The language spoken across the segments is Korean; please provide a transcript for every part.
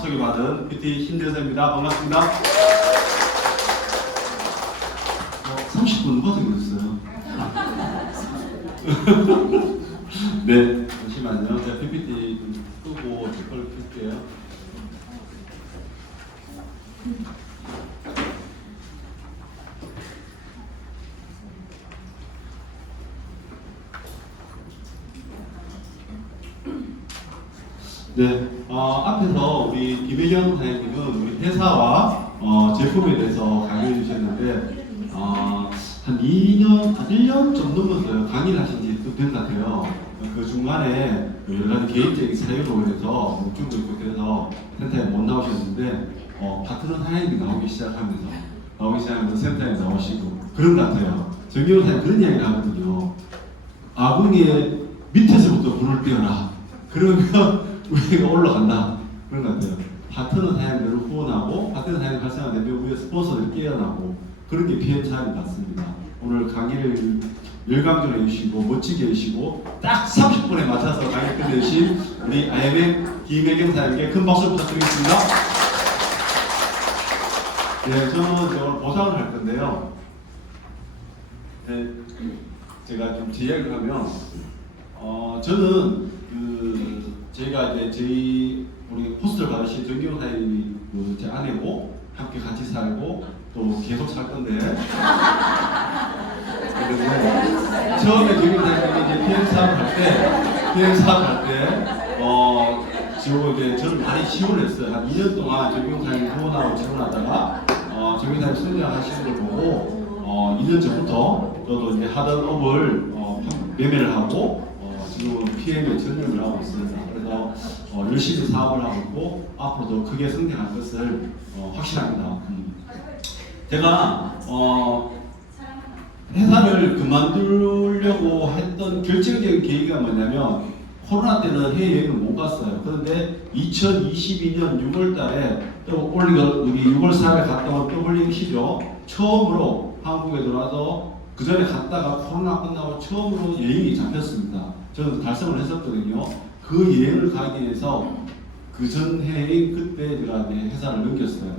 소개받은 PT 신대서입니다. 반갑습니다. 30분 누가 소개했어요? 네, 잠시만요. 제가 PPT 좀 끄고 제 걸 켤게요. 네, 앞에서 우리 김혜경 사장님은 우리 회사와 제품에 대해서 강의해 주셨는데 한 2년, 1년 좀 넘었어요. 강의를 하신 지 된 것 같아요. 그 중간에 여러 가지 개인적인 사유로 인해서 중도 있고 그래서 센터에 못 나오셨는데 파트너 사장님이 나오기 시작하면서 센터에 나오시고 그런 것 같아요. 정경훈 사장님 그런 이야기를 하거든요. 아궁이의 밑에서부터 불을 떼어라. 그러면 우리가 올라간다. 그런 것 같아요. 파트너 사양들을 후원하고 파트너 사양이 발생하는 데 위에 스폰서들이 깨어나고 그런 게 PM 사양인 것 같습니다. 오늘 강의를 열강적으로 해주시고 멋지게 해주시고 딱 30분에 맞춰서 강의 끝내주신 우리 IMM 김혜경 사양께 큰 박수 부탁드리겠습니다. 네, 저는 오늘 보상을 할 건데요. 네, 제가 좀 제 이야기를 하면 저는 제가 이제 저희 우리 포스터를 받으신 정기용 사장님이 제 아내고 함께 같이 살고 또 계속 살 건데 처음에 정기용 사장님이 이제 PM 사업할 때 지금 이제 저를 많이 지원을 했어요. 한 2년 동안 정기용 사장님 후원하고 지원하다가 정기용 사장님 성장하시는 걸 보고 2년 전부터 저도 이제 하던 업을 매매를 하고 지금 PM에 전념을 하고 있습니다. 그래서 열심히 사업을 하고 있고 앞으로도 크게 성장할 것을 확신합니다. 제가 회사를 그만두려고 했던 결정적인 계기가 뭐냐면 코로나 때는 해외여행을 못 갔어요. 그런데 2022년 6월달에 우리 6월 4일에 갔다 온 WMC죠. 처음으로 한국에 들어와서 그 전에 갔다가 코로나 끝나고 처음으로 여행이 잡혔습니다. 저는 달성을 했었거든요. 그 여행을 가기 위해서 그 전 해인 그때 제가 회사를 넘겼어요.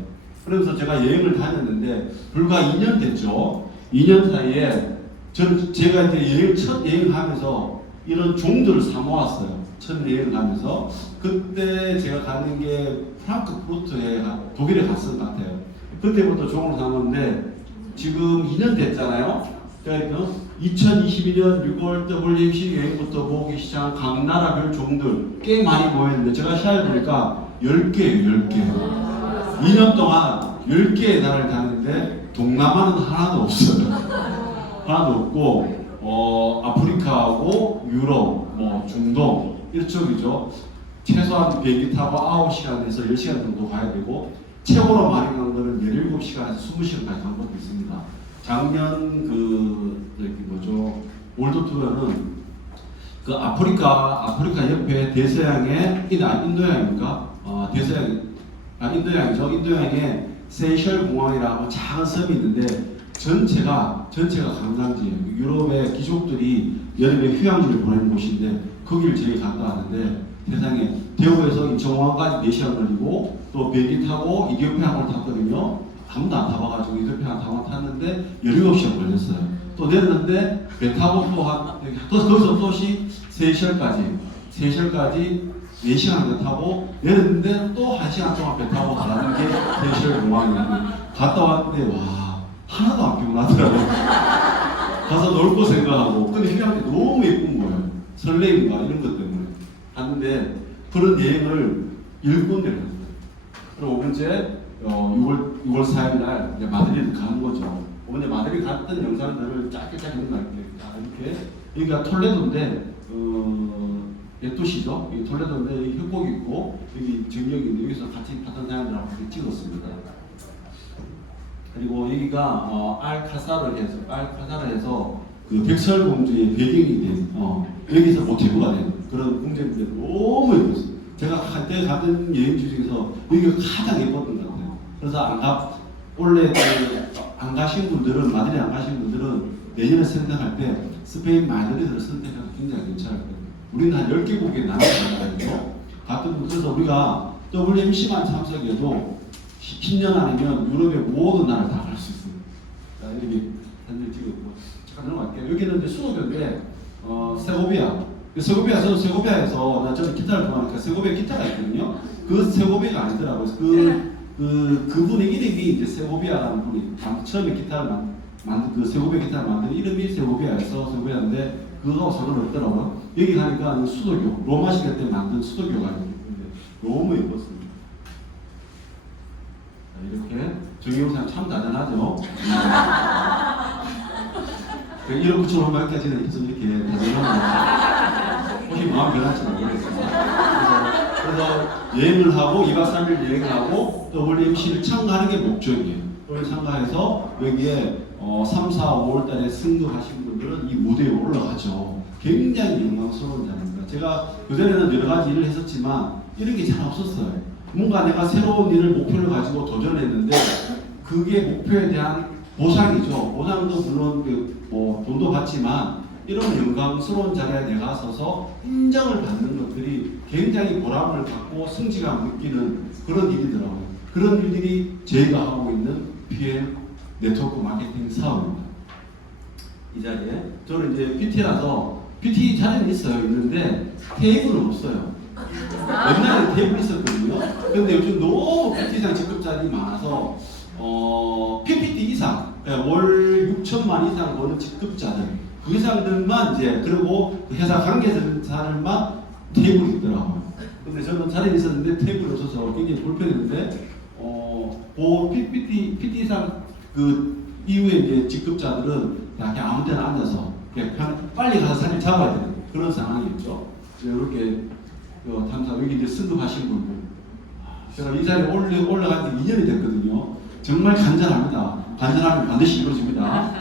그러면서 제가 여행을 다녔는데 불과 2년 됐죠. 2년 사이에 제가 이제 첫 여행을 하면서 이런 종들을 사 모았어요. 첫 여행을 하면서 그때 제가 가는 게 프랑크푸르트에 독일에 갔을 것 같아요. 그때부터 종을 사는데 지금 2년 됐잖아요. 그러니까 2022년 6월 WMC 여행부터 보기 시작한 각 나라별 종들 꽤 많이 모였는데 제가 시야를 보니까 10개예요. 10개. 2년 동안 10개의 나라를 다녔는데 동남아는 하나도 없어요. 하나도 없고 아프리카하고 유럽, 중동 이쪽이죠. 최소한 비행기 타고 9시간에서 10시간 정도 가야 되고 최고로 많이 간 거는 17시간에서 20시간까지 간 것도 있습니다. 작년 월드 투어는 그 아프리카 옆에 대서양의 인도양입니까? 인도양이죠. 인도양에 세이셜 공항이라고 작은 섬이 있는데 전체가 관광지예요. 유럽의 귀족들이 여름에 휴양지를 보내는 곳인데 거기를 저희 갔다 왔는데 세상에 대구에서 인천공항까지 4시간 걸리고 또 비행기 타고 이디오피아 항공을 탔거든요. 아무도 안 타봐가지고 이디오피아 항공을 탔는데 17시간 걸렸어요. 또 내렸는데 배 타고 거기서 또시 세이셜까지 4시간 타고 내렸는데 또 1시간 동안 배 타고 가는 게 세이셜 공항이에요. 갔다 왔는데 와 하나도 안 피곤하더라고요. 가서 놀 거 생각하고 근데 휴양지 너무 예쁜 거예요. 설레임과 이런 것 때문에 갔는데 그런 여행을 10군데를 했어요. 그리고 5번째 6월 4일 날 이제 마드리드 가는 거죠. 오늘 마드리드 갔던 영상들을 짧게 이렇게 여기가 톨레도인데 옛 도시죠. 여기 톨레도인데 여기 협곡이 있고 여기 정경인데 여기서 같이 봤던 사람들하고 찍었습니다. 그리고 여기가 알카사르에서 그 백설공주의 배경이 된 여기서 모티브가 된 그런 궁전인데 너무 예뻤어요. 제가 한때 가던 여행지 중에서 여기가 가장 예뻤던 것 같아요. 그래서 원래 안 가신 분들은 마드리드 안 가신 분들은 내년에 선택할 때 스페인 마드리드를 선택하면 굉장히 괜찮을 거예요. 우리는 한 10개국에 나눠서 가거든요. 그래서 우리가 WMC만 참석해도 10년 아니면 유럽의 모든 나라를 다 갈 수 있습니다. 자, 여기 사진 찍었고 잠깐 넘어갈게요. 여기는 이제 수도교인데 세고비아. 저는 세고비아에서 저는 기타를 좋아하니까 세고비아 기타가 있거든요. 그 세고비아가 아니더라고요. 그분의 이름이 이제 세고비아라는 분이 처음에 기타를 그 세고비아 기타를 만든 이름이 세고비아인데 그거하고 상관없더라고요. 여기 가니까 수도교, 로마 시대 때 만든 수도교가 있는데 너무 예뻤습니다. 자, 이렇게 정영상 참 대단하죠. 이런 것처럼 말까지는 계속 이렇게 다정하면 혹시 마음 변할지는 모르겠습니다. 그래서 여행을 하고 2박 3일 여행을 하고 WMC를 참가하는 게 목적이에요. 그걸 참가해서 여기에 3, 4, 5월 달에 승급하신 분들은 이 무대에 올라가죠. 굉장히 영광스러운 자리입니다. 제가 그전에는 여러 가지 일을 했었지만 이런 게 잘 없었어요. 뭔가 내가 새로운 일을 목표를 가지고 도전했는데 그게 목표에 대한 보상이죠. 보상도 물론 돈도 받지만 이런 영광스러운 자리에 내가 서서 인정을 받는 것들이 굉장히 보람을 갖고 성취감을 느끼는 그런 일이더라고요. 그런 일들이 저희가 하고 있는 PM 네트워크 마케팅 사업입니다. 이 자리에 저는 이제 PT라서 PT 자리는 있는데 테이블은 없어요. 옛날에 테이블 있었거든요. 근데 요즘 너무 PT장 직급자들이 많아서 PPT 이상 월 6천만 이상 버는 직급자들 그 이상들만 이제 그리고 그 회사 관계자들만 테이블이 있더라고요. 근데 저는 자리에 있었는데 테이블이 없어서 굉장히 불편했는데 그 PT 이상 그 이후에 이제 직급자들은 그냥 아무 데나 앉아서 그냥 빨리 가서 사진 잡아야 되는 그런 상황이었죠. 이렇게 탐사 여기 이제 승급하신 분들 제가 이 자리에 올라간 지 2년이 됐거든요. 정말 간절합니다. 간절하면 반드시 이루어집니다.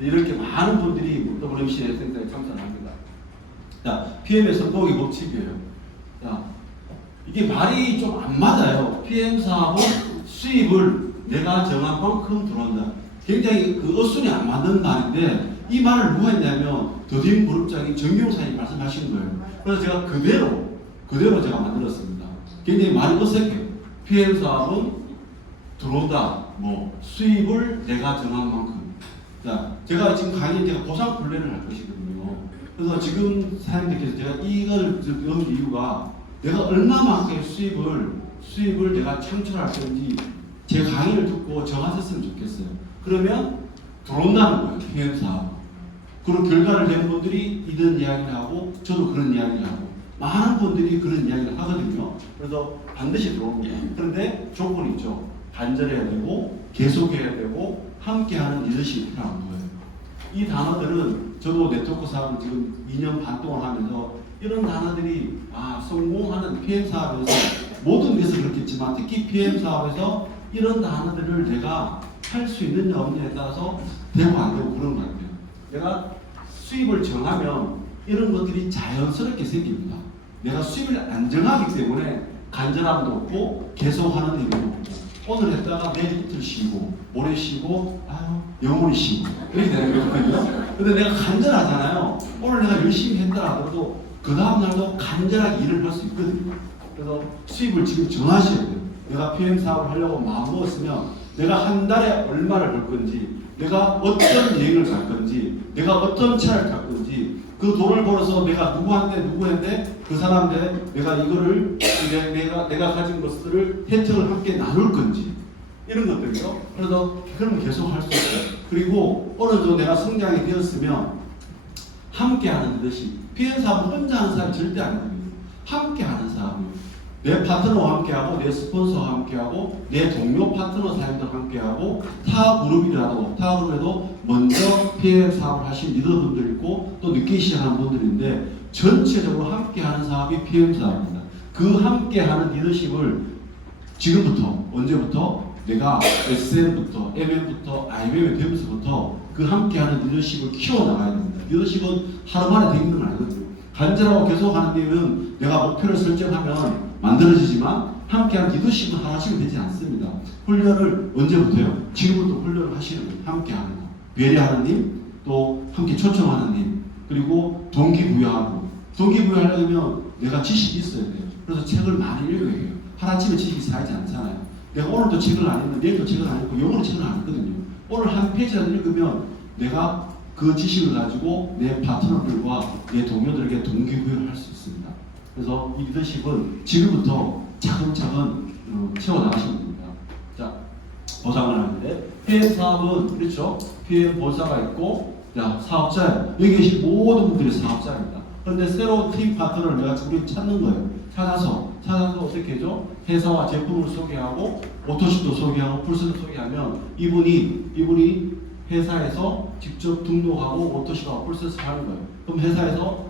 이렇게 많은 분들이 WMC 행사에 참석합니다. 자, PM의 선도기 법칙이에요. 자, 이게 말이 좀 안 맞아요. PM 사업은 수입을 내가 정한 만큼 들어온다. 굉장히 그 어순이 안 맞는 말인데 이 말을 누가 했냐면 더딘 그룹장인 정경사님 말씀하신 거예요. 그래서 제가 그대로 제가 만들었습니다. 굉장히 말이 어색해요. PM 사업은 들어온다. 수입을 내가 정한 만큼. 자, 제가 지금 강의 제가 보상 훈련을 할 것이거든요. 그래서 지금 사장님께서 제가 이걸 넣은 이유가 내가 얼마만큼의 수입을 내가 창출할 건지 제 강의를 듣고 정하셨으면 좋겠어요. 그러면 들어온다는 거예요. PM 사업. 그런 결과를 낸 분들이 이런 이야기를 하고 저도 그런 이야기를 하고 많은 분들이 그런 이야기를 하거든요. 그래서 반드시 들어옵니다. 그런데 조건이 있죠. 간절해야 되고 계속해야 되고 함께하는 리더십이 필요한 거예요. 이 단어들은 저도 네트워크 사업을 지금 2년 반 동안 하면서 이런 단어들이 성공하는 PM 사업에서 모든 데서 그렇겠지만 특히 PM 사업에서 이런 단어들을 내가 할 수 있느냐 없느냐에 따라서 되고 안 되고 그런 것 같아요. 내가 수입을 정하면 이런 것들이 자연스럽게 생깁니다. 내가 수입을 안 정하기 때문에 간절함도 없고 계속하는 힘도 없고 오늘 했다가 내일 이틀 쉬고 모레 쉬고 영원히 쉬고 이렇게 되는 거거든요. 근데 내가 간절하잖아요. 오늘 내가 열심히 했다 하더라도 그 다음날도 간절하게 일을 할 수 있거든요. 그래서 수입을 지금 정하셔야 돼요. 내가 PM 사업을 하려고 마음먹었으면 내가 한 달에 얼마를 벌 건지 내가 어떤 여행을 갈 건지 내가 어떤 차를 탈 건지 그 돈을 벌어서 내가 누구한테 그 사람한테 내가 이거를 내가 가진 것들을 혜택을 함께 나눌 건지 이런 것들이요. 그래서 그러면 계속 할 수 있어요. 그리고 어느 정도 내가 성장이 되었으면 함께하는 것이 PM 사업은 혼자 하는 사람이 절대 아니거든요. 함께하는 사람이에요. 내 파트너와 함께하고 내 스폰서와 함께하고 내 동료 파트너 사람들과 함께하고 타 그룹에도 먼저 PM 사업을 하신 리더분들 있고 또 늦게 시작하는 분들인데 전체적으로 함께하는 사업이 PM 사업입니다. 그 함께하는 리더십을 지금부터 언제부터 내가 SM부터 MM부터 IMM이 되면서부터 그 함께하는 리더십을 키워나가야 됩니다. 리더십은 하루 만에 되는 건 아니거든요. 간절하고 계속하는 데는 내가 목표를 설정하면 만들어지지만 함께하는 리더십은 하나씩은 되지 않습니다. 훈련을 언제부터요? 지금부터 훈련을 하시는 거예요. 함께하는 거. 배려하는 님, 또 함께 초청하는 님, 그리고 동기부여하고 동기부여하려면 내가 지식이 있어야 돼요. 그래서 책을 많이 읽어야 해요. 하루아침에 지식이 쌓이지 않잖아요. 내가 오늘도 책을 안 읽고 내일도 책을 안 읽고 영어로 책을 안 읽거든요. 오늘 한 페이지라도 읽으면 내가 그 지식을 가지고 내 파트너들과 내 동료들에게 동기부여를 할 수 있습니다. 그래서 이 리더십은 지금부터 차근차근 채워나가시면 됩니다. 자, 보상을 하는데 PM 사업은 그렇죠. PM 본사가 있고 자, 사업자예요. 여기 계신 모든 분들이 사업자입니다. 그런데 새로운 팀 파트너를 내가 우리 찾는 거예요. 찾아서 어떻게 해죠? 회사와 제품을 소개하고 오토십도 소개하고 풀스를 소개하면 이분이 회사에서 직접 등록하고 오토십하고 풀스를 하는 거예요. 그럼 회사에서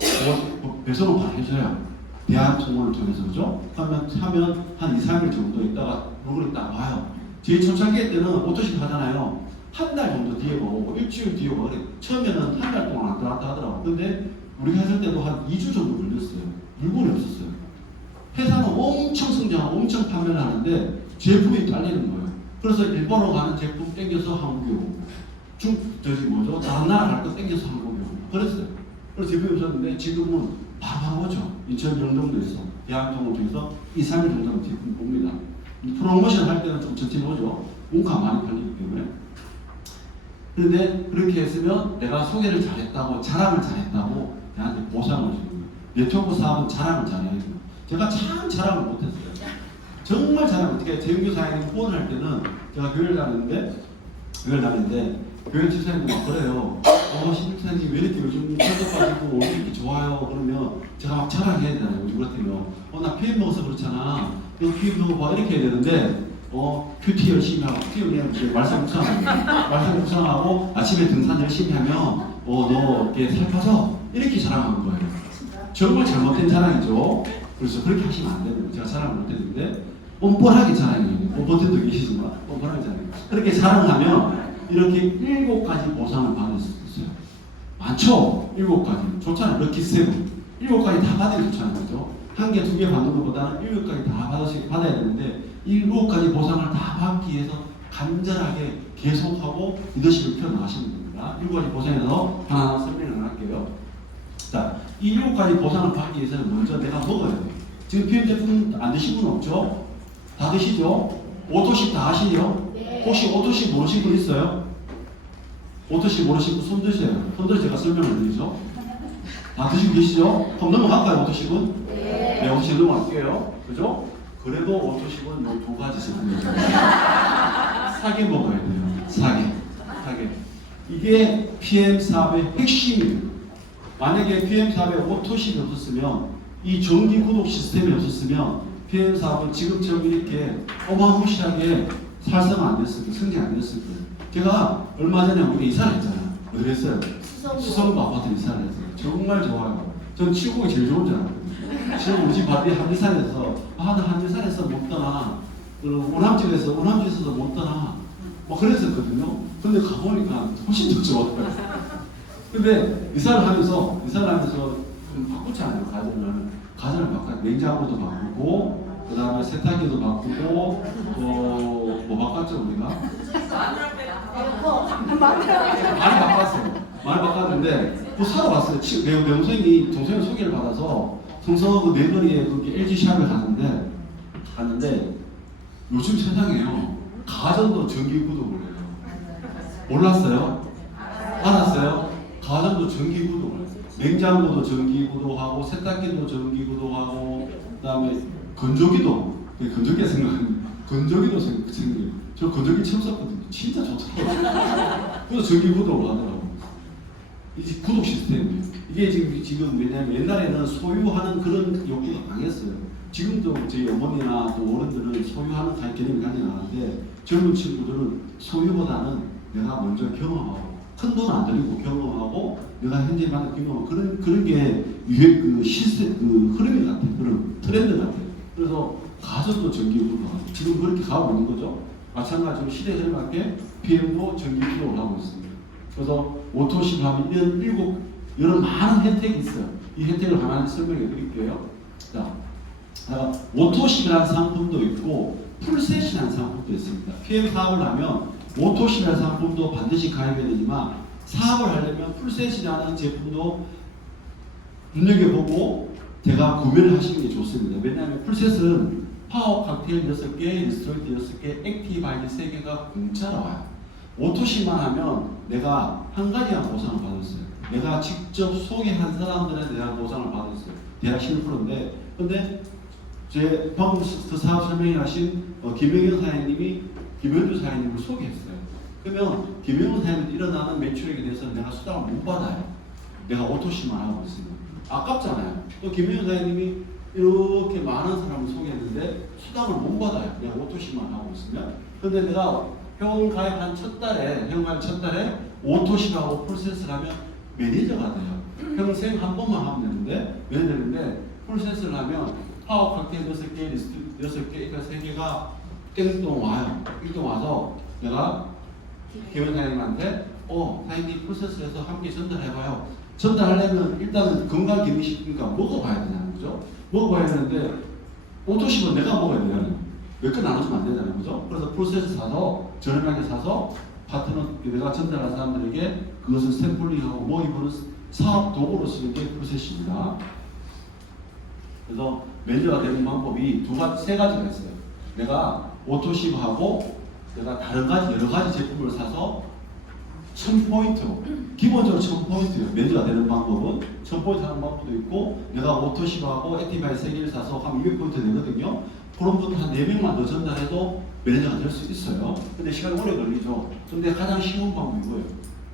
배송을 다 해줘요. 대한통운을 통해서 그죠? 하면 한 2, 3일 정도 있다가 물건이 딱 와요. 제일 초창기 때는 오토십 하잖아요. 한 달 정도 뒤에 오고 일주일 뒤에 오고 그래. 처음에는 한 달 동안 안 들어왔다 하더라고. 근데 우리가 했을 때도 한 2주 정도 걸렸어요. 물건이 없었어요. 회사는 엄청 성장하고 엄청 판매를 하는데 제품이 딸리는 거예요. 그래서 일본으로 가는 제품 땡겨서 한국에 오고 다른 나라 갈 거 땡겨서 한국에 오고 그랬어요. 그래서 제품이 없었는데 지금은 바로 오죠. 인천 영동도에서 대한통운 중에서 2, 3일 정도는 제품 봅니다. 프로모션 할 때는 좀 천천히 오죠. 문가 많이 팔리기 때문에. 그런데 그렇게 했으면 내가 소개를 잘했다고 자랑을 잘했다고 나한테 보상을 주는 거예요. 네트워크 사업은 자랑을 잘해야 돼요. 제가 참 자랑을 못했어요. 정말 자랑 어떻게 재윤교사님 후원할 때는 제가 교회를 다녔는데 교회 집사님도 막 그래요. 신집사님 왜 이렇게 요즘 철도 빠지고 왜 이렇게 좋아요? 그러면 제가 막 자랑해야 되잖아요. 요즘 그렇다면 나 PM 먹어서 그렇잖아. 너 PM 먹어봐 이렇게 해야 되는데 큐티 열심히 하고 큐티 말씀 묵상하고 아침에 등산 열심히 하면 너 이렇게 살 빠져 이렇게 자랑하는 거예요. 정말 잘못된 자랑이죠. 그래서 그렇게 하시면 안 됩니다. 제가 자랑을 못했는데 뻔뻔하게 자랑해요. 뻔뻔한도 계시지만 뻔뻔하게 자랑해요. 그렇게 자랑하면 이렇게 7가지 보상을 받을 수 있어요. 많죠? 7가지. 좋잖아요. 럭키 세븐. 7가지 다 받으면 좋잖아요. 그죠? 1개, 2개 받는 것보다는 7가지 다 받아야 되는데 7가지 보상을 다 받기 위해서 간절하게 계속하고 리더십을 펴나가시면 됩니다. 7가지 보상에서 하나하나 설명을 할게요. 자, 이 7가지 보상을 받기 위해서는 먼저 내가 먹어야 돼요. 지금 PM 제품 안 드신 분 없죠? 다 드시죠? 오토십 다 아시죠? 혹시 오토십 모르신 분 있어요? 오토십 모르신 분 손 드세요. 손 들어 제가 설명을 드리죠. 다 드시고 계시죠? 그럼 넘어갈까요, 오토십은? 네, 오토십 넘어갈게요. 그죠? 그래도 오토십은 뭐 2가지 제품이에요. 사게 먹어야 돼요. 사게. 이게 PM 사업의 핵심이에요. 만약에 PM 사업에 오토십이 없었으면 이 정기 구독 시스템이 없었으면 PM 사업은 지금처럼 이렇게 어마무시하게 살성 안 됐을 거예요. 성장 안 됐을 거예요. 제가 얼마 전에 우리 이사를 했잖아요. 어디 했어요? 수성구 아파트 이사를 했어요. 정말 좋아요. 전 치국이 제일 좋은 줄 알았거든요. 지금 우리 집 바로 한리산에서 나 한리산에서 못 떠나 오남지에서도 못 떠나 그랬었거든요. 근데 가보니까 훨씬 더 좋았어요. 근데 이사를 하면서 좀 바꾸잖아요. 가전을 바꿔 냉장고도 바꾸고 그 다음에 세탁기도 바꾸고 뭐 바꿨죠 우리가? 많이 바꿨는데 또 사러 갔어요. 내 동생이 소개를 받아서 성서 그 네거리에 LG 샵에 갔는데 요즘 세상에요 가전도 정기 구독을 해요. 몰랐어요? 알았어요? 가전도 정기 구독을 해요. 냉장고도 정기 구독하고 세탁기도 정기 구독하고 그다음에 건조기도 생각하는 건조기도 생겨요. 저 건조기 처음 썼거든요. 진짜 좋더라고요. 그래서 정기 구독을 하더라고요. 이게 구독 시스템이에요. 이게 지금 왜냐면 옛날에는 소유하는 그런 욕구가 강했어요. 지금도 저희 어머니나 또 어른들은 소유하는 개념이 가지 않았는데 젊은 친구들은 소유보다는 내가 먼저 경험하고 큰 돈 안 들이고 경험하고 내가 현재 받는 경험하고 그런 게 유행 시스템 흐름이 같아요. 그런 트렌드 같아요. 그래서 가전도 정기구독 지금 그렇게 가고 있는 거죠. 마찬가지로 시대 흐름에 맞게 PM도 정기구독을 하고 있습니다. 그래서 오토십 하면 이런 많은 혜택이 있어요. 이 혜택을 하나 설명해 드릴게요. 자, 오토십이라는 상품도 있고 풀셋이라는 상품도 있습니다. PM 사업을 하면 오토십이라는 상품도 반드시 가입해야 되지만 사업을 하려면 풀셋이라는 제품도 눈여겨보고 제가 구매를 하시는 게 좋습니다. 왜냐하면 풀셋은 파워 칵테일 6개, 리스토레이트 6개, 액티브 아이디 3개가 공짜로 와요. 오토시만 하면 내가 한 가지만 보상을 받았어요. 내가 직접 소개한 사람들에 대한 보상을 받았어요. 대략 11%인데, 근데 제 방금 사업 설명하신 김영현 사장님이 김현주 사장님을 소개했어요. 그러면 김영현 사장님이 일어나는 매출액에 대해서 내가 수당을 못 받아요. 내가 오토시만 하고 있으면 아깝잖아요. 또 김영현 사장님이 이렇게 많은 사람을 소개했는데 수당을 못 받아요. 내가 오토시만 하고 있으면. 근데 내가 회원 가입한 첫 달에 오토시하고 풀셋을 하면 매니저가 돼요. 평생 한 번만 하면 되는데 매니저인데 풀셋을 하면 파워 칵테일 6개, 리스트 6개, 그러니까 3개가 땡동 와요. 땡동 와서 내가 김현 사장님한테 사장님 풀셋에서 함께 전달해봐요. 전달하려면 일단은 건강기능식이니까 먹어봐야 되잖아요. 그죠? 먹어봐야 되는데 오토시면 내가 먹어야 되잖아요. 몇 개 나눠주면 안 되잖아요. 그죠? 그래서 풀셋을 사서 저렴하게 사서 파트너 내가 전달한 사람들에게 그것을 샘플링하고 모의보는 사업 도구로 쓰는 게 풀셋입니다. 그래서 매니저가 되는 방법이 세 가지가 있어요. 내가 오토십하고 내가 여러 가지 제품을 사서 1000포인트, 기본적으로 1000포인트예요. 매니저가 되는 방법은 1000포인트 하는 방법도 있고, 내가 오토십하고 액티바이 3개를 사서 한 200포인트 되거든요. 그런 분들 한 4명만 더 전달해도 매니저가 될 수 있어요. 근데 시간이 오래 걸리죠. 근데 가장 쉬운 방법이 이거예요.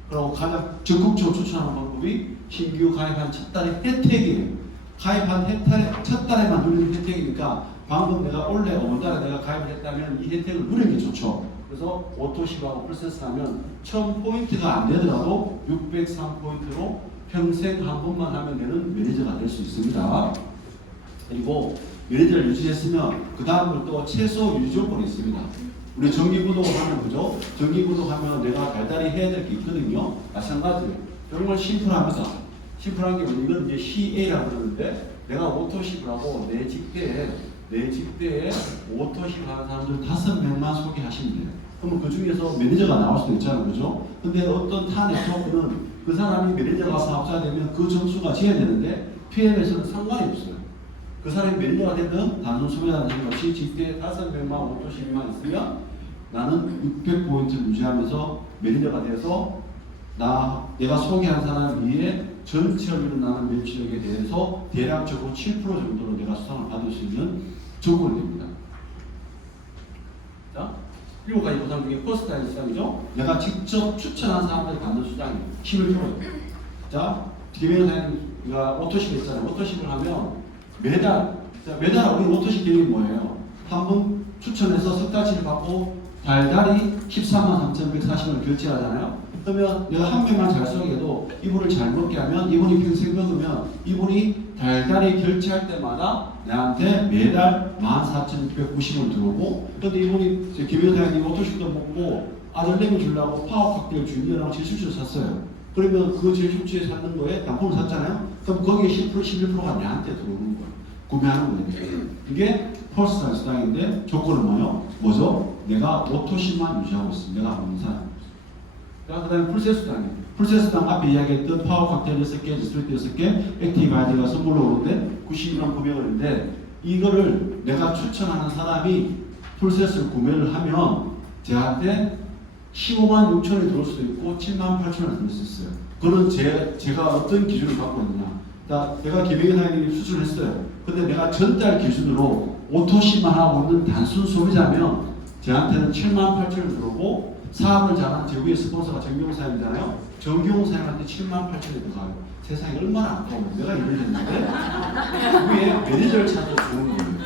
그리고 가장 적극적으로 추천하는 방법이 신규 가입한 첫 달의 혜택이에요. 가입한 첫 달에만 누리는 혜택이니까 방금 내가 원래 5달에 내가 가입을 했다면 이 혜택을 누리는 게 좋죠. 그래서 오토십하고 풀셋을 하면 1000포인트가 안 되더라도 603포인트로 평생 한 번만 하면 되는 매니저가 될 수 있습니다. 그리고 매니저를 유지했으면 그 다음부터 최소 유지 조건이 있습니다. 우리 정기구독을 하면 그죠? 정기구독하면 내가 달달이 해야 될 게 있거든요. 마찬가지예요. 정말 심플합니다. 심플한 게 이건 이제 CA라고 그러는데 내가 오토십을 하고 내 직대에 오토십 하는 사람들 5명만 소개하시면 돼요. 그러면 그 중에서 매니저가 나올 수도 있잖아요. 그죠? 근데 어떤 타 네트워크는 그 사람이 매니저가 사업자 되면 그 점수가 지어야 되는데 PM에서는 상관이 없어요. 그 사람이 매니저가 되든 단순 소개하는 것이 직대에 5명만 오토십만 있으면 나는 600포인트를 유지하면서 매니저가 돼서 내가 소개한 사람 위에 전체로 일어나는 매출액에 대해서 대략적으로 7% 정도로 내가 수당을 받을 수 있는 조건이 됩니다. 자, 7가지 보상 중에 퍼스트라이즈 수당이죠. 내가 직접 추천한 사람들이 받는 수당이 11%예요. 자, 김혜연 사장님가 오토십 했잖아요. 오토십을 하면 매달 우리 오토십 계획이 뭐예요? 한 번 추천해서 석 달치를 받고 달달이 143,3,140원을 결제하잖아요. 그러면 내가 한 명만 잘 소개해도 이분을 잘 먹게 하면 이분이 평생 먹으면 이분이 달달이 결제할 때마다 나한테 매달 14,690원 들어오고, 근데 이분이 김현 사장님 오토십도 먹고 아들내미 주려고 파워 칵테일 주니어랑 제수주를 샀어요. 그러면 그 제수주에 샀는 거에 단품을 샀잖아요. 그럼 거기에 10%, 11%가 나한테 들어오는 거예요. 구매하는 거예요. 이게 퍼스트라이즈 수당인데 조건은 뭐죠? 내가 오토십만 유지하고 있습니다. 내가 하는 사람. 그 다음에 풀셋 수당이에요. 풀셋 수당 앞에 이야기했던 파워 칵테일 6개, 리스토레이트 6개, 액티브 아이디가 선물로 오는데 92만 900원인데 이거를 내가 추천하는 사람이 풀셋을 구매를 하면 저한테 15만 6천원이 들어올 수도 있고 7만 8천원이 들어올 수 있어요. 그거는 제가 어떤 기준을 갖고 있느냐. 내가 김혜경 사장님이 수술을 했어요. 근데 내가 전달 기준으로 오토시만 하고 있는 단순 소비자면 저한테는 7만 8천원 들어오고 사업을 잘하는 제 위에 스폰서가 정경 사장이잖아요. 정경 사장한테 7만 8천원이 들어가요. 세상에 얼마나 아까워. 내가 일을 했는데 위에 매니저를 찾아서 주는 거예요.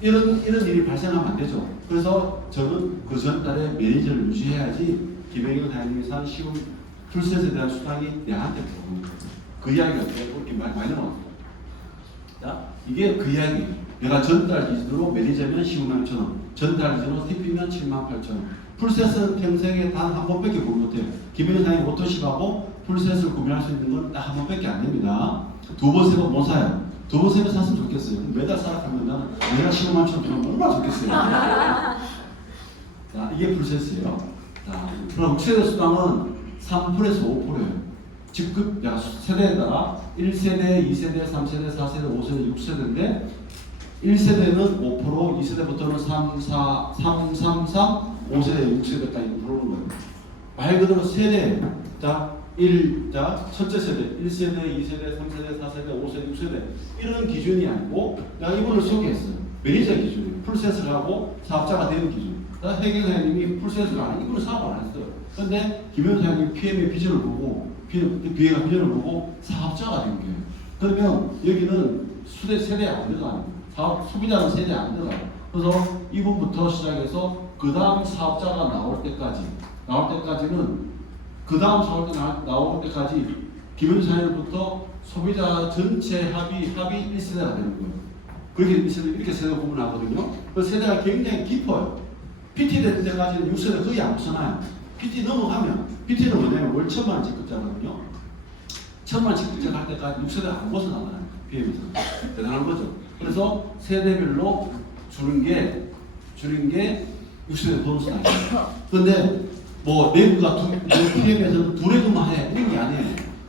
이런 일이 발생하면 안 되죠. 그래서 저는 그 전달에 매니저를 유지해야지 김혜경 사장님이 산 시험 풀셋에 대한 수당이 내한테 들어오는 거예요. 그 이야기가 그렇게 많이 나왔어요. 자, 이게 그 이야기예요. 내가 전달 기준으로 매니저면 15만 6천원, 전달 기준으로 TP면 7만 8천원. 풀셋은 평생에 단 한 번밖에 구매 못해요. 김혜경 사장님 오토십하고 풀셋을 구매할 수 있는 건 딱 한 번밖에 안 됩니다. 두 번, 세 번 못 사요. 두 번, 세 번 샀으면 좋겠어요. 매달 사락하면 나는 내가 15만 6천원 주면 얼마나 좋겠어요. 자, 이게 풀셋이에요. 자, 그럼 최대 수당은 3%에서 5%예요. 세대에 따라 1세대, 2세대, 3세대, 4세대, 5세대, 6세대인데 1세대는 5%, 2세대부터는 3, 4, 3, 3, 3, 5세대, 6세대까지 들어오는 거예요. 말 그대로 세대. 자, 첫째 세대, 1세대, 2세대, 3세대, 4세대, 5세대, 6세대. 이런 기준이 아니고, 내가 이분을 소개했어요. 매니저 기준이에요. 풀셋을 하고 사업자가 되는 기준. 해경 사장님이 풀셋을 안 해. 이분은 사업을 안 했어요. 그런데 김현 사장님이 PM의 비전을 보고, BA가 비전을 보고 사업자가 된 거예요. 그러면 여기는 세대 안 들어가는 거예요. 소비자는 세대 안 들어가요. 그래서 이분부터 시작해서 그 다음 사업자가 나올 때까지는 그 다음 사업자 나올 때까지 김현 사장님부터 소비자 전체 합이 1세대가 되는 거예요. 그렇게 이렇게 세대가 구분하거든요. 그 세대가 굉장히 깊어요. PT 될 때까지는 6세대 거의 안 벗어나요. PT 넘어가면, PT는 뭐냐면 월 1,000만 원 직급자거든요. 1,000만 원 직급자 갈 때까지 6세대가 안 벗어나잖아요. BM에서. 대단한 거죠. 그래서 세대별로 줄인 게 6세대 보너스 나요. 근데 뭐 레그가 PM에서는 2레그만 해. 이런 게 아니에요.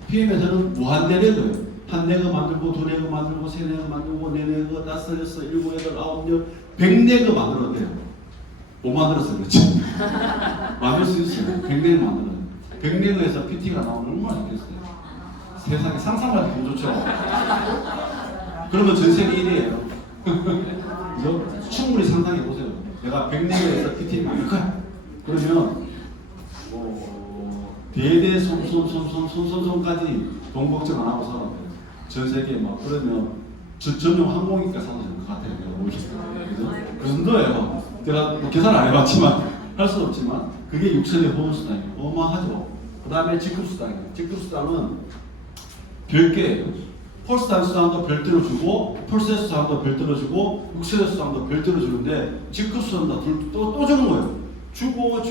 PM에서는 무한대 레그예요. 한 레그 만들고, 2레그 만들고, 3레그 만들고, 4레그, 5, 6, 7, 8, 9, 10, 100레그 만들어도 돼요. 못 만들어서 그렇지. 만들 수 있어요. 100레그 만들어요. 100레그에서 PT가 나오면 얼마나 좋겠어요. 세상에 상상만 해도 좋죠. 그러면 전 세계 1위예요. 그래서 충분히 상상해 보세요. 내가 100레그에서 PT 만들 거야. 그러면 대대손손손손손손까지 돈 걱정 안 하고 살아도 돼요. 전 세계에 막 그러면 전용 항공기가 사도 될 것 같아요. 그죠? 그 정도예요. 제가 뭐 계산 안 해봤지만 할 수 없지만 그게 6세대 보너스당이에요. 어마하죠. 그 다음에 직급수당이에요. 직급수당은 별개예요. 폴스당 수당도 별도로 주고 폴세 수당도 별도로 주고 6세대 수당도 별도로 주는데 직급수당도 또 주는 거예요. 주고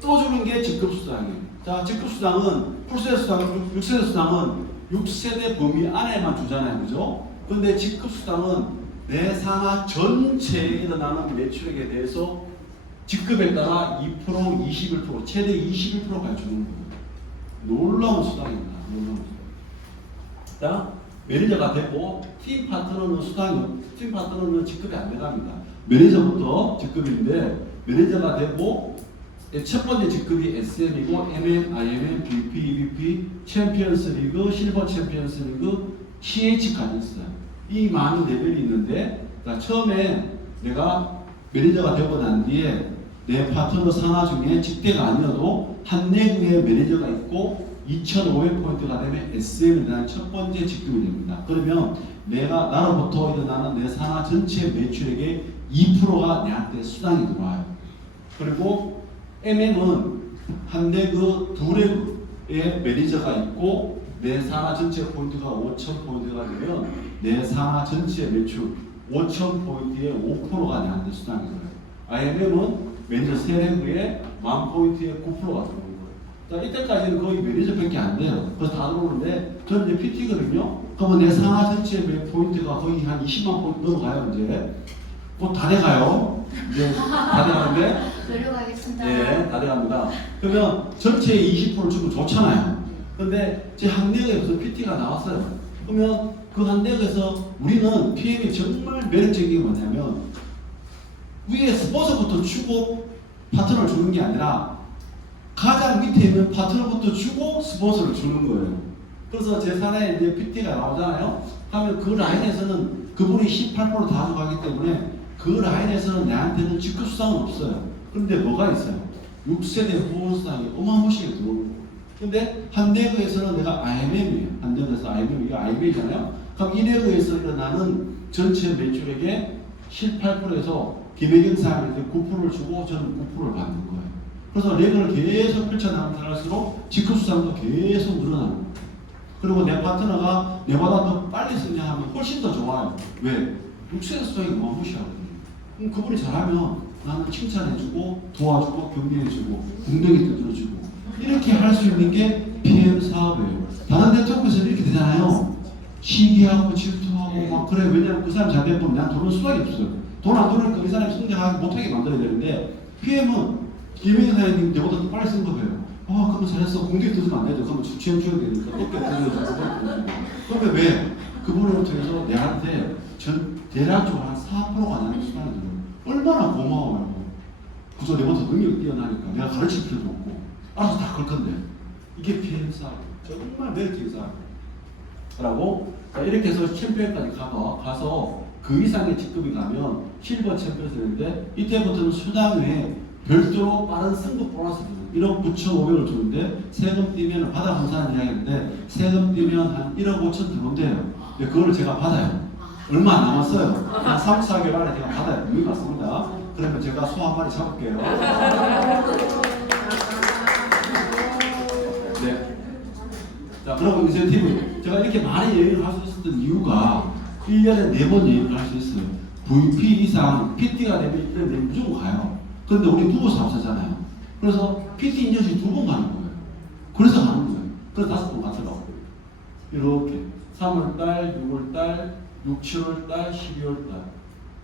또 주는 게 직급수당이에요. 자, 직급수당은 폴세 수당, 6세대 수당은 6세대 범위 안에만 주잖아요. 그죠? 근데 직급수당은 내 산하 전체에 일어나는 매출액에 대해서 직급에 따라 2%, 21%, 최대 21%까지 주는 거예요. 놀라운 수당입니다. 놀라운 수당. 자, 매니저가 되고 팀 파트너는 팀 파트너는 직급이 안 들어갑니다. 매니저부터 직급인데 매니저가 되고 첫 번째 직급이 SM이고 MM, IMM, BP, EVP, 챔피언스 리그, 실버 챔피언스 리그, CH까지 있어요. 이 많은 레벨이 있는데 그러니까 처음에 내가 매니저가 되고 난 뒤에 내 파트너 산하 중에 직대가 아니어도 한 내국에 매니저가 있고 2,500포인트가 되면 SM에 대한 첫 번째 직급이 됩니다. 그러면 나로부터 일어나는 내 산하 전체 매출액의 2%가 내한테 수당이 들어와요. 그리고 MM은 한 레그, 2레그의 매니저가 있고 내 산하 전체 포인트가 5,000포인트가 되면 내 산하 전체 매출 5,000포인트의 5%가 내한테 수당이 들어요. IMM은 매니저 3레그에 10,000포인트의 9%가 들어오는 거예요. 자, 이때까지는 거의 매니저밖에 안 돼요. 그래서 다 들어오는데 저는 이제 PT거든요. 그러면 내 산하 전체 포인트가 거의 한 20만 포인트 넘어가요. 이제 곧 다 돼가요. 이제 다 돼가는데 노력하겠습니다. 네, 다 돼갑니다. 그러면 전체의 20%를 주면 좋잖아요. 근데 제 한내역에서 PT가 나왔어요. 그러면 그 한내역에서 우리는 PM이 정말 매력적인 게 뭐냐면 위에 스폰서부터 주고 파트너를 주는 게 아니라 가장 밑에 있는 파트너부터 주고 스폰서를 주는 거예요. 그래서 제 산하에 이제 PT가 나오잖아요. 하면 그 라인에서는 그분이 18%다 가져가기 때문에 그 라인에서는 내한테는 직급수당은 없어요. 그런데 뭐가 있어요? 6세대 보너스당이 어마무시하게 들어오는 거예요. 근데 한 레그에서는 내가 IMM이에요. 한 레그에서 IMM이가 IMM이잖아요. 그럼 이 레그에서 일어나는 전체 매출액의 18%에서 김혜경 사람한테 9%를 주고 저는 9%를 받는 거예요. 그래서 레그를 계속 펼쳐나갈수록 직급수당도 계속 늘어나는 거예요. 그리고 내 파트너가 내보다 더 빨리 승리하면 훨씬 더 좋아요. 왜? 6세대 수당이 어마무시하거든요. 그럼 그분이 잘하면 나는 칭찬해주고 도와주고 격려해주고 엉덩이 두드려주고 이렇게 할 수 있는 게 PM 사업이에요. 다른 네트워크에서 이렇게 되잖아요. 시기하고 질투하고 막 그래. 왜냐면 그 사람 잘 되면 난 돈을 수밖에 없어요. 돈 안 들어오니까 이 사람이 성장하기 못하게 만들어야 되는데 PM은 김혜경 사장님 내보다 더 빨리 쓴 거예요. 그러면 잘했어. 공격이 들으면 안 되죠. 그러면 취업 줘야 되니까 어깨 들려주고 그러면 왜? 그분을 통해서 내한테 대략적으로 한 4%가 나는 수당이 들어요. 얼마나 고마워요. 그저 내보다 능력이 뛰어나니까 내가 가르칠 필요도 없고 알아서 다 걸 건데 이게 피해사 정말 메리트 회사라고 이렇게 해서 챔피언까지 가서 그 이상의 직급이 가면 실버 챔피언이 되는데 이때부터는 수당 외에 별도로 빠른 승급 보너스 주는 1억 9,500을 주는데 세금 떼면 받아 감사하는 이야기인데 세금 떼면 한 1억 5천 들어온대요. 근데 그거를 제가 받아요. 얼마 안 남았어요. 한 3, 4개월 안에 제가 받아요. 여기 맞습니다. 그러면 제가 소 한 마리 잡을게요. 네. 자, 그럼 인센티브. 제가 이렇게 많이 여행을 할 수 있었던 이유가 1년에 4번 여행을 할 수 있어요. VP 이상 PT가 되면 일단 무조건 가요. 그런데 우리 누구 사업자잖아요. 그래서 PT 인증시 2번 가는 거예요. 그래서 가는 거예요. 그래서 5번 같이 가고. 이렇게 3월달, 6월달, 6, 7월달, 12월달.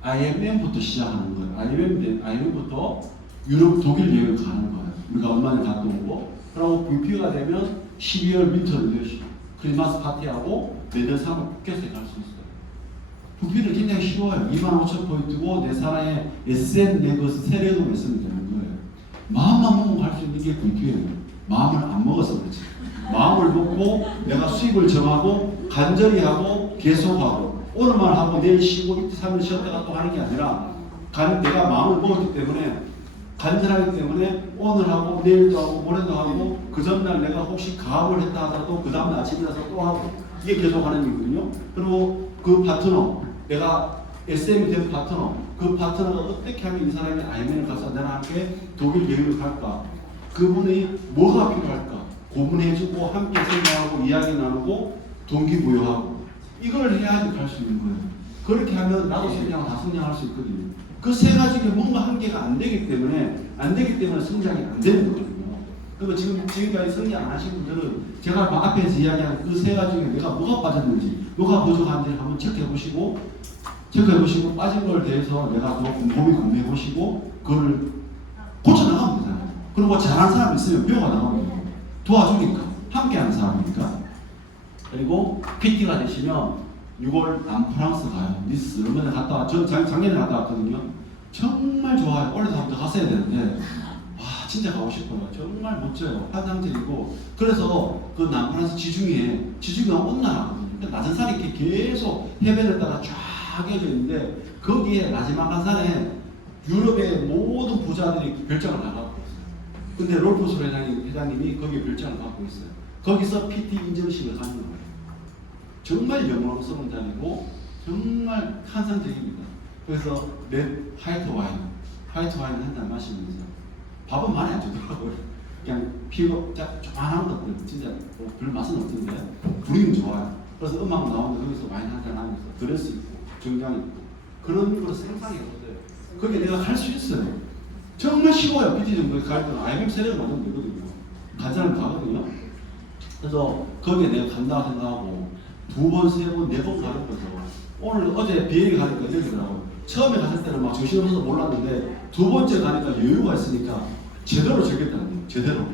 IMM부터 시작하는 거예요. IMM부터 유럽, 독일 여행을 가는 거예요. 우리가 얼마나 갔다 오고. 그리고 VP가 되면 12월 윈터 리더십, 크리스마스 파티하고 내년 3월 푸켓에 갈 수 있어요. VP는 굉장히 쉬워요. 25,000포인트고 내 사나의 SM 네거스 세례도 했으면 되는 거예요. 마음만 먹으면 갈 수 있는 게 VP예요. 마음을 안 먹어서 그렇지. 마음을 먹고 내가 수입을 정하고 간절히 하고 계속하고 오늘만 하고 내일 쉬고 이틀 3일 쉬었다가 또 하는 게 아니라 내가 마음을 먹었기 때문에 간절하기 때문에 오늘 하고 내일도 하고 모레도 하고 그 전날 내가 혹시 가업을 했다 하더라도 그 다음날 아침이라서 또 하고 이게 계속하는 거거든요. 그리고 그 파트너 내가 SM이 된 파트너 그 파트너가 어떻게 하면 이 사람이 IMN을 가서 내가 함께 독일 여행을 갈까 그분이 뭐가 필요할까 고문해주고 함께 생각하고 이야기 나누고 동기부여하고 이걸 해야지 갈 수 있는 거예요. 그렇게 하면 나도 성장하고 다 성장할 수 있거든요. 그 세 가지가 뭔가 한계가 안 되기 때문에 성장이 안 되는 거거든요. 그러면 지금까지 성장 안 하신 분들은 제가 앞에서 이야기한 그 세 가지 중에 내가 뭐가 빠졌는지 뭐가 부족한지 한번 체크해 보시고 빠진 걸 대해서 내가 더 곰곰이 고민해 보시고 그걸 고쳐 나가면 되잖아요. 그리고 잘하는 사람 있으면 배워 나가면 돼요. 도와주니까 함께하는 사람이니까. 그리고 PT가 되시면 6월 남프랑스 가요. 니스 얼마 전에 갔다 왔죠. 작년에 갔다 왔거든요. 정말 좋아요. 올해도 한번 더 갔어야 되는데 와 진짜 가고 싶어요. 정말 멋져요. 환상적이고 그래서 그 남프랑스 지중해가 온난하거든요. 그러니까 낮은 산이 이렇게 계속 해변을 따라 쫙 이어져 있는데 거기에 마지막 한 산에 유럽의 모든 부자들이 별장을 다 갖고 있어요. 근데 롤프스 회장님이 거기에 별장을 갖고 있어요. 거기서 PT 인증식을 하는 거예요. 정말 영광스러운 자리고 정말 환상적입니다. 그래서 화이트 와인 한 잔 마시면서 밥은 많이 안 주더라고요. 그냥 피고 조그만한 것들 진짜 별 맛은 없던데 분위기는 좋아요. 그래서 음악 나오는데 거기서 와인 한 잔 하면서 드레스 입고 정장 입고 그런 거를 상상이 없어요. 거기에 내가 갈 수 있어요. 정말 쉬워요. PT 정도에 갈 때는 IMF 세례를 맞으면 되거든요. 간사람 가거든요. 그래서 거기에 내가 간다고 생각하고 2번, 3번, 4번 가는 거죠. 어제 비행기 가니까 여기더라고요. 처음에 갔을 때는 막 조심해서 몰랐는데 2번째 가니까 여유가 있으니까 제대로 즐겼다는 거예요. 제대로.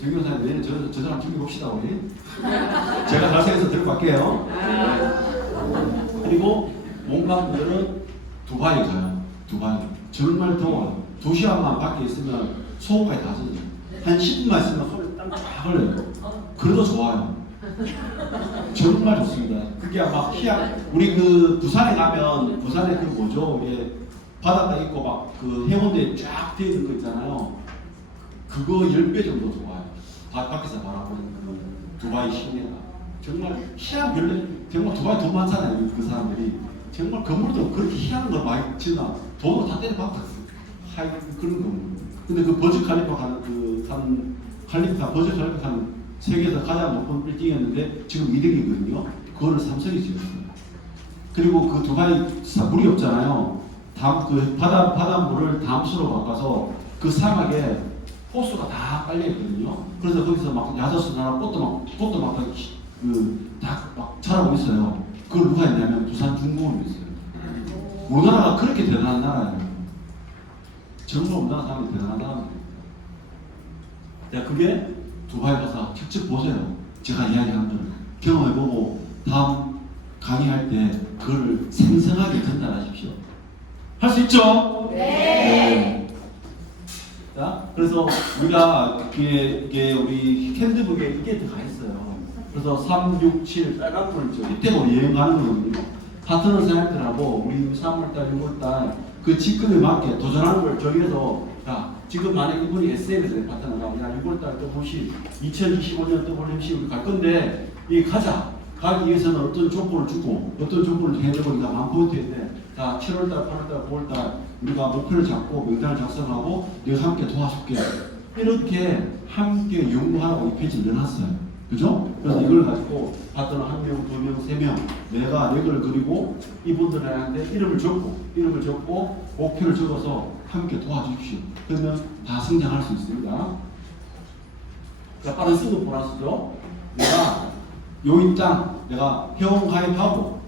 정교사님 내일 저 사람 즐겨봅시다 우리. 제가 갈색에서 들고 갈게요. 그리고 몸감들은 두바이 가요. 두바이. 정말 더워요. 2시간만 밖에 있으면 소음까지 다 젖어요. 한 10분만 있으면 손에 땀 쫙 흘려요. 그래도 좋아요. 정말 좋습니다. 그게 아마 우리 그 부산에 가면 부산에 그 뭐죠? 우리 바닷가 있고 막 그 해운대에 쫙 되어 있는 거 있잖아요. 그거 10배 정도 좋아요. 밖에서 바라보는 그 두바이 시내가 정말 희한 별로 정말 두바이 돈 많잖아요. 그 사람들이 정말 건물도 그렇게 희한한 걸 많이 지나 돈을 다 때려 박았어요. 하이 그런 건물. 근데 그 버즈 칼리파 가는 버즈 칼리파 가는 세계에서 가장 높은 빌딩이었는데 지금 2등이거든요. 그거를 삼성이 지었어요. 그리고 그 두바이 물이 없잖아요. 그 바닷물을 담수로 바꿔서 그 사막에 호수가 다 깔려 있거든요. 그래서 거기서 막 야자수나 꽃도 막 자라고 있어요. 그걸 누가 했냐면 부산 중공업이 있어요. 우리나라가 그렇게 대단한 나라예요. 정말 우리나라 사람이 대단한 나라입니다. 그게 두바이 가서 직접 보세요. 제가 이야기한 걸 경험해보고 다음 강의할 때 그걸 생생하게 전달하십시오. 할 수 있죠? 네. 자, 그래서 우리가 이게 우리 핸드북에 이게 들어가 있어요. 그래서 3, 6, 7 빨간 걸 있죠. 이때가 우리 여행 가는 거거든요. 파트너 사람들하고 우리 3월달, 6월달 그 직급에 맞게 도전하는 걸 정해서 야, 지금 만약 이분이 SM에서 파트너가 야, 6월달 또 혹시 2025년 또 혹시 우리 갈 건데 이 가자. 가기 위해서는 어떤 조건을 주고 어떤 조건을 해주고 우리가 만포인트인데 자 7월달, 8월달, 9월달 우리가 목표를 잡고 명단을 작성하고 내가 함께 도와줄게. 이렇게 함께 연구하라고 이 페이지를 넣어놨어요. 그죠? 그래서 이걸 가지고 파트너 1명, 2명, 3명 내가 렉을 그리고 이분들한테 이름을 적고 목표를 적어서 함께 도와주십시오. 그러면 다 성장할 수 있습니다. 자, 빠른 승급 보너스죠. 내가 요인장 내가 회원 가입하고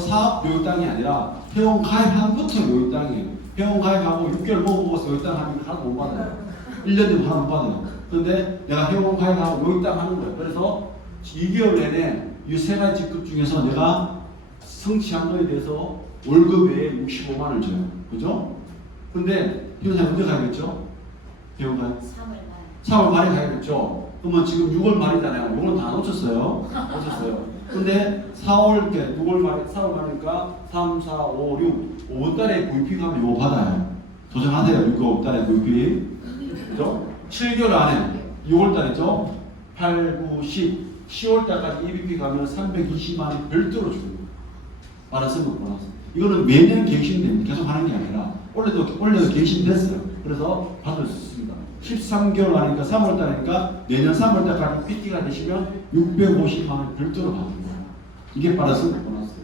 사업 요인장이 아니라 회원 가입한부터 요인장이에요. 회원 가입하고 6개월 먹어보고서 요인장 하면 하나도 못 받아요. 1년 되면 하나도 못 받아요. 근데 내가 회원 가입하고 요인장 하는 거예요. 그래서 2개월 내내 이 세 가지 직급 중에서 내가 성취한 거에 대해서 월급 외에 65만 원을 줘요. 그죠? 근데 회원사님 언제 가입했죠? 회원 가입? 3월 말에 가입했죠. 그러면 지금 6월 말이잖아요. 6월 다 놓쳤어요. 근데 4월, 6월 말, 4월 말이니까 3, 4, 5, 6, 5월 달에 구입 하면 이거 받아요. 도전하세요. 6월 달에 구입. 그죠? 7개월 안에 6월 달이죠. 8, 9, 10, 10월 달까지 EBP 가면 320만 원 별도로 줍니다. 말하신 거 보너스. 이거는 매년 갱신됩니다. 계속 하는 게 아니라 올해도 갱신됐어요. 그래서 받을 수 있습니다. 13개월 하니까 3월 달이니까 내년 3월 달까지 PT가 되시면 650만 원 별도로 받는 거예요. 이게 받아서 보너스.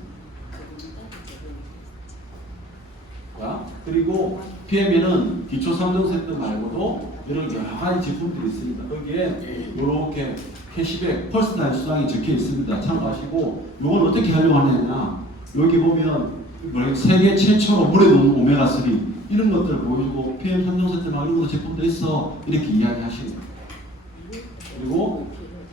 자, 그리고 PM에는 기초 3종 세트 말고도 이런 여러 가지 제품들이 있습니다. 거기에 이렇게 캐시백, 퍼스널 수당이 적혀 있습니다. 참고하시고 이건 어떻게 활용하느냐 여기 보면 세계 최초로 물에 녹는 오메가3 이런 것들 보여주고 PM 3종 세트나 이런 것 제품도 있어 이렇게 이야기하시고 그리고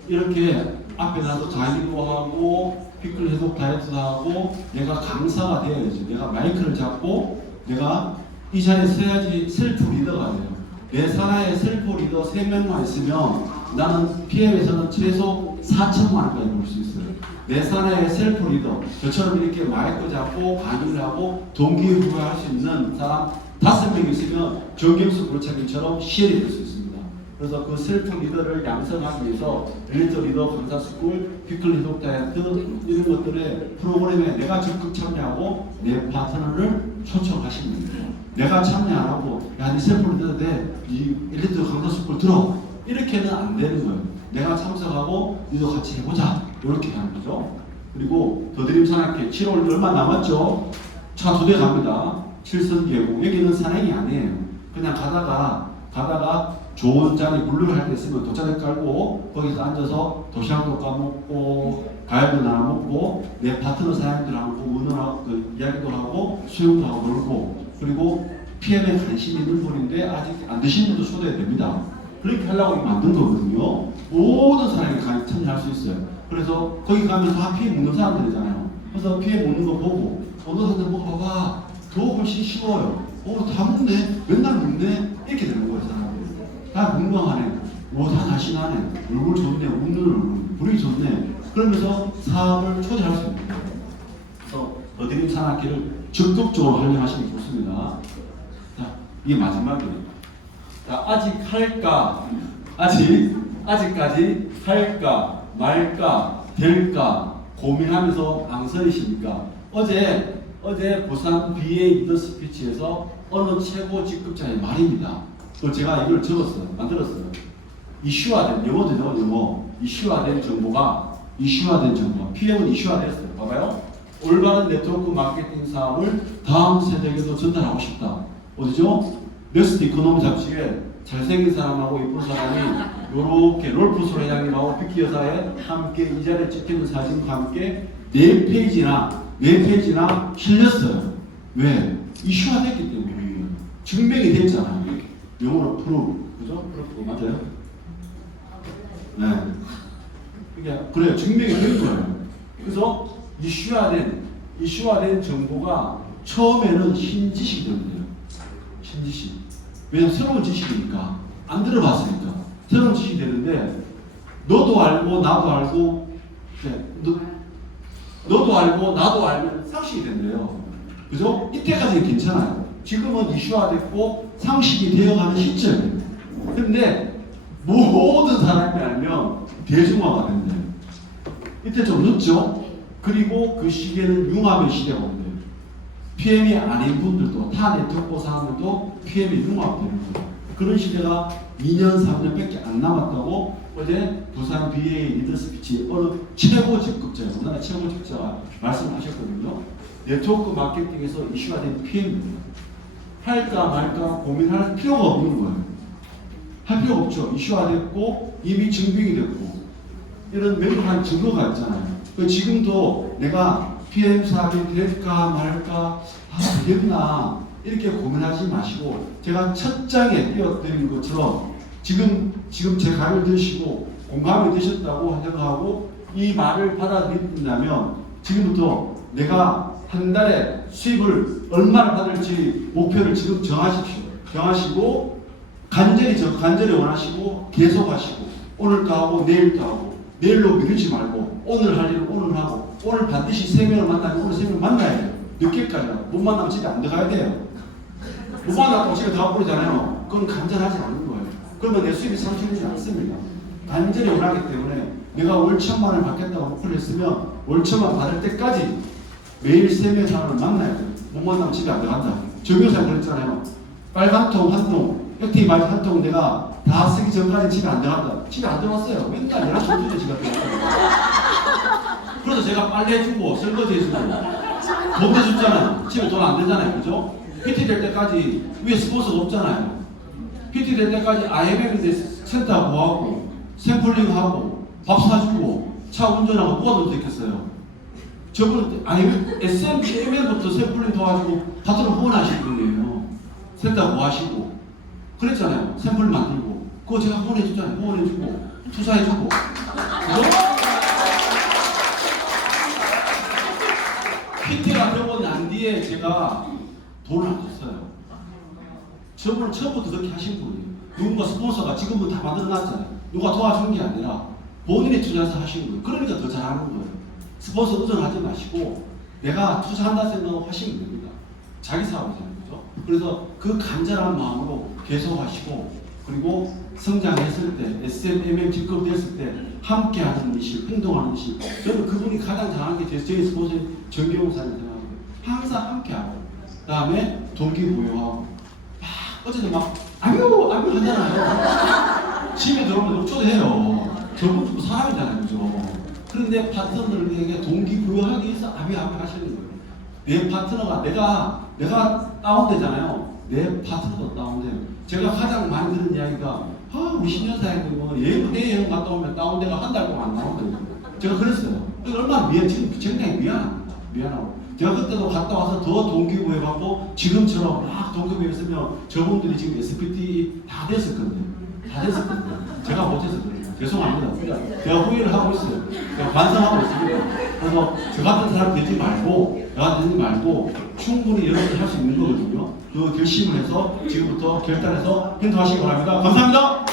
이렇게 앞에 나서 자기도 하고 피클 해독 다이어트도 하고 내가 강사가 되어야지. 내가 마이크를 잡고 내가 이 자리에 서야지 셀프 리더가 돼요. 내 산하에 셀프 리더 3명만 있으면 나는 PM에서는 최소 4천만 원까지 벌 수 있어요. 내 산하에 셀프 리더 저처럼 이렇게 마이크 잡고 강의를 하고 동기부여할 수 있는 사람 5명 있으면 정경수 고차기처럼 CL이 될 수 있습니다. 그래서 그 셀프 리더를 양성하기 위해서 엘리트 리더 강사 스쿨, 피클 리더 다이어트 이런 것들의 프로그램에 내가 적극 참여하고 내 파트너를 초청하시면 됩니다. 내가 참여 안 하고 야, 네 셀프 리더 돼, 이 엘리트 강사 스쿨 들어 이렇게는 안 되는 거예요. 내가 참석하고 너도 같이 해보자 이렇게 하는 거죠. 그리고 더드림 산악회 7월 얼마 남았죠? 차 2대 갑니다. 7선 계곡 여기는 산행이 아니에요. 그냥 가다가 좋은 자리 물놀이 할 때 있으면 돗자리 깔고 거기서 앉아서 도시락도 까먹고 과일도 나눠 먹고 내 파트너 사람들하고 의논하고 그 이야기도 하고 수영도 하고 놀고 그리고 PM에 관심 있는 분인데 아직 안 드신 분도 초대해야 됩니다. 그렇게 하려고 만든 거거든요. 모든 사람이 참여할 수 있어요. 그래서 거기 가면 다 PM 묻는 사람들이잖아요. 그래서 PM 묻는 거 보고 어느 사람들 먹어봐. 더 훨씬 쉬워요. 다 먹네. 맨날 먹네. 이렇게 되는 거예요. 사람들이. 다 건강하네. 다 날씬하네. 얼굴 좋네. 웃는 얼굴. 불이 좋네. 그러면서 사업을 초대할 수 있는 거예요. 그래서 더드림 산악회를 적극적으로 활용하시면 좋습니다. 자, 이게 마지막이에요. 자, 아직까지 할까 말까 될까 고민하면서 망설이십니까? 어제 부산 BA 리더 스피치에서 어느 최고 직급자의 말입니다. 또 제가 이걸 만들었어요. 이슈화된 영어 이슈화된 정보가 PM은 이슈화됐어요. 봐봐요. 올바른 네트워크 마케팅 사업을 다음 세대에게도 전달하고 싶다. 어디죠? 넥스트 이코노미 잡지에 잘생긴 사람하고 예쁜 사람이 요렇게 롤프소 회장님하고 피키 여사에 함께 이 자리에 찍히는 사진과 함께 4페이지나 실렸어요. 왜? 이슈화됐기 때문에 증명이 됐잖아요. 영어로 프루브, 그죠? 프루브 맞아요? 네. 그래요. 증명이 된 거예요. 그래서 이슈화된 정보가 처음에는 신지식이 됩니다. 신지식. 왜냐면 새로운 지식이니까. 안 들어봤으니까. 새로운 지식이 되는데, 너도 알고, 나도 알고, 너도 알고, 나도 알면 상식이 된대요. 그죠? 이때까지는 괜찮아요. 지금은 이슈화됐고, 상식이 되어가는 시점이에요. 근데, 모든 사람이 알면 대중화가 된대요. 이때 좀 늦죠? 그리고 그 시기에는 융합의 시대가 온대요. PM이 아닌 분들도, 타 네트워크 사람들도 PM이 융합되는 거예요. 그런 시대가 2년, 3년밖에 안 남았다고 어제 부산 BA 리더 스피치 어느 최고 직급자가, 우리나라 최고 직급자가 말씀하셨거든요. 네트워크 마케팅에서 이슈가 된 PM입니다. 할까 말까 고민할 필요가 없는 거예요. 할 필요가 없죠. 이슈가 됐고 이미 증빙이 됐고 이런 명확한 증거가 있잖아요. 지금도 내가 PM 사업이 될까 말까 되겠나 이렇게 고민하지 마시고 제가 첫 장에 띄워드린 것처럼 지금 제 강의를 들으시고 공감이 되셨다고 생각하고 이 말을 받아들인다면 지금부터 내가 한 달에 수입을 얼마나 받을지 목표를 지금 정하십시오. 정하시고 간절히 원하시고 계속하시고 오늘도 하고 내일도 하고 내일로 미루지 말고 오늘 할 일은 오늘 하고 오늘 반드시 3명을 만나면 오늘 3명을 만나야 돼요. 몇 개까지나 못 만나면 집에 안 들어가야 돼요. 못 만나고 집에 들어가 버리잖아요. 그건 간절하지 않는 거예요. 그러면 내 수입이 상승되지 않습니다. 간절히 원하기 때문에 내가 월 1,000만원을 받겠다고 목표를 했으면 월 1,000만 받을 때까지 매일 3명 사람을 만나야 돼요. 못 만나면 집에 안 들어간다. 조교사 그랬잖아요. 빨간 통 한 통, 액티브 마이크 한 통 내가 다 쓰기 전까지 집에 안 들어간다. 집에 안 들어갔어요. 맨날 연락 좀 주죠, 집에 들어갔어요. 그래서 제가 빨래 해주고 설거지 해주고 돈 내줬잖아요. 집에 돈 안 되잖아요. 그죠? PT 될 때까지 위에 스폰서가 없잖아요. PT 될 때까지 IMF 센터 구하고 샘플링하고 밥 사주고 차 운전하고 누가 돈 됐겠어요? 저분 SM부터 샘플링 도와주고 파트너 후원하시는 분이에요. 센터 구하시고 그랬잖아요. 샘플 만들고 그거 제가 후원해주잖아요. 후원해주고 투자해주고 그죠? PT가 되고 난 뒤에 제가 돈을 안 줬어요. 저분은 처음부터 그렇게 하신 분이에요. 누군가 스폰서가 지금은 다 만들어놨잖아요. 누가 도와준 게 아니라 본인이 투자해서 하신 거예요. 그러니까 더 잘하는 거예요. 스폰서 의존하지 마시고 내가 투자한다 생각하고 하시면 됩니다. 자기 사업이잖아요. 그죠? 그래서 그 간절한 마음으로 계속 하시고 그리고 성장했을 때 SMM 직급 됐을 때 함께 하는 이식, 행동하는 이식 저는 그분이 가장 잘하는 게 저희 스폰서인 정경사님 생각합니다. 항상 함께 하고 그 다음에 동기부여하고 어쨌든 막 아유 하잖아요. 집에 들어오면 녹초도 해요. 저분도 사람이잖아요. 그죠? 그런데 파트너들에게 동기부여하기 위해서 하시는 거예요. 내 파트너가 내가 다운되잖아요. 내 파트너도 다운돼요. 제가 가장 많이 들은 이야기가 우리 신년사님들 뭐 해외여행 갔다 오면 다운돼가 한 달 동안 안 나오거든요. 제가 그랬어요. 얼마나 지금 굉장히 미안하고 제가 그때도 갔다 와서 더 동기부여 받고 지금처럼 막 동기부여 했으면 저분들이 지금 SPT 다 됐을 건데 제가 못해서 그래요. 죄송합니다. 제가 후회를 하고 있어요. 제가 반성하고 있습니다. 그래서 저 같은 사람 되지 말고 충분히 여러분이 할 수 있는 거거든요. 그 결심을 해서 지금부터 결단해서 행동하시기 바랍니다. 감사합니다.